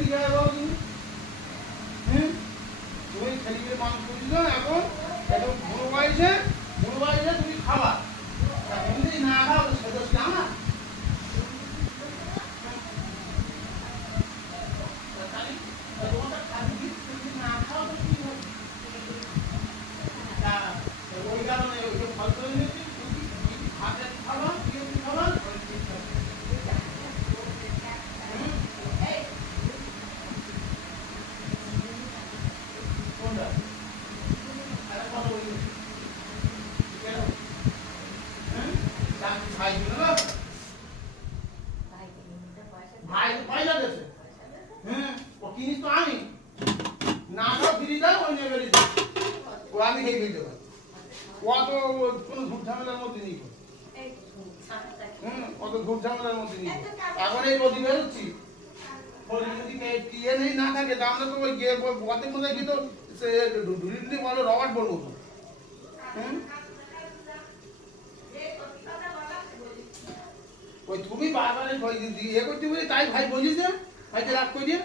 কি হয় বলো তুমি? হ্যাঁ, তুমি ছেলেকে মানুষ করিস না এখন, এখন বুড়ো বয়সে তুমি খাবা, তুমি যদি না খাও তো সে দোষ কি আমার? ওই কারণে ওই ফল করে নিয়েছি, হাতে খাবা, খাবা, কোনটা? আরে কথা বলি কেন? হ্যাঁ, ভাই না ভাই পয়সা দিয়েছে। হ্যাঁ, ও কিনিস তো আমি না খাও ফিরি দাও, ওই নেবে দিই ও আমি খেয়ে ফেলতে পারি। ও তো কোনো ঝুট ঝামেলার মধ্যে নেই। অত ঝুট ঝামেলার মধ্যে নেই। এখন এই রোদি বেরোচ্ছি, যদি ইয়ে নেই না থাকে তা আমরা তো ওই গিয়ে বাতের মধ্যে গিয়ে তো ঢুলি বলো রবার্ট বলবো তো। হুম, ওই তুমি বারবার ইয়ে করতে বলি তাই ভাই বলিস না, ভাইকে রাগ করে দিয়ে।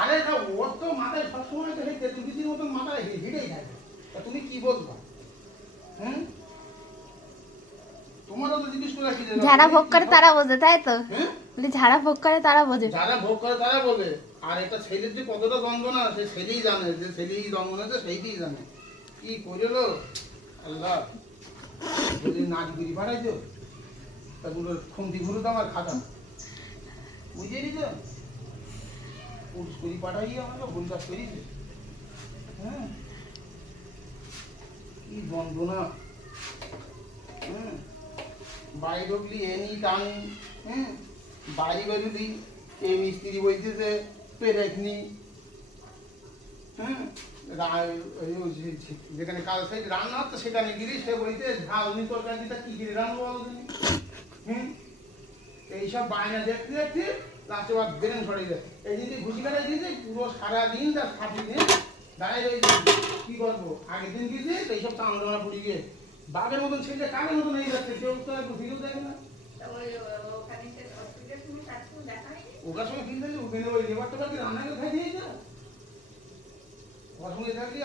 আরে না, ওর তো মাথায় সবসময় তো সেই তেতুকির মতন মাথায় হিড়েই থাকে, তা তুমি কি বলবো? হুম, তোমারও তো জিজ্ঞেস করে রাখি যারা ভোগ করে তারা বোঝে, তাই তো? হ্যাঁ, যারা ভোগ করে তারা বোঝে। যারা ভোগ করে তারা বলে। আর একটা ছেলের যে কতটা যন্ত্রণা সে ছেলেই জানে, যে ছেলেই জন্মনেছে সেইটাই জানে কি করলো আল্লাহ। যদি নাচগিরি পাঠাইছো তাগুলো খুন্তি ঘুরু তো আমার খাতা বুঝিয়ে দিত, পুরুষ করি পাঠাইয়ে আমাকে ভুল কাজ করিয়েছে। হ্যাঁ, কি যন্ত্রণা। হ্যাঁ, বাড়ি ঢুকলি এনি টানি, হ্যাঁ, বাড়ি বেরুলি এই মিস্ত্রি বলতেছে পেরেকনি। হ্যাঁ, যেখানে কাজ সাইড রান্না হচ্ছে সেখানে গিয়ে সে বলতে ঝালনি তরকারিটা কি করে রান্না বলো তুমি? হুম, এইসব বায়না দেখতে দেখতে লাস্টে আবার বেরেন ছড়ে যায়। এই যদি ঘুষি কাটাই দিয়েছে পুরো সারাদিন তার ফাঁসি দিয়ে দাঁড়িয়ে রয়েছে। কি করবো, আগের দিন গিয়েছে এইসব চান্দনা পুড়ি গিয়ে বাঘের মতন ছেলে কাকের মতন এই যাচ্ছে, কেউ তো একটু ভিডিও দেখে না। ওকার সঙ্গে ফিল থাকে, ওখানে ওই লেবার টেবার কি রান্না করে খাই দিয়েছে ওর সঙ্গে থাকলে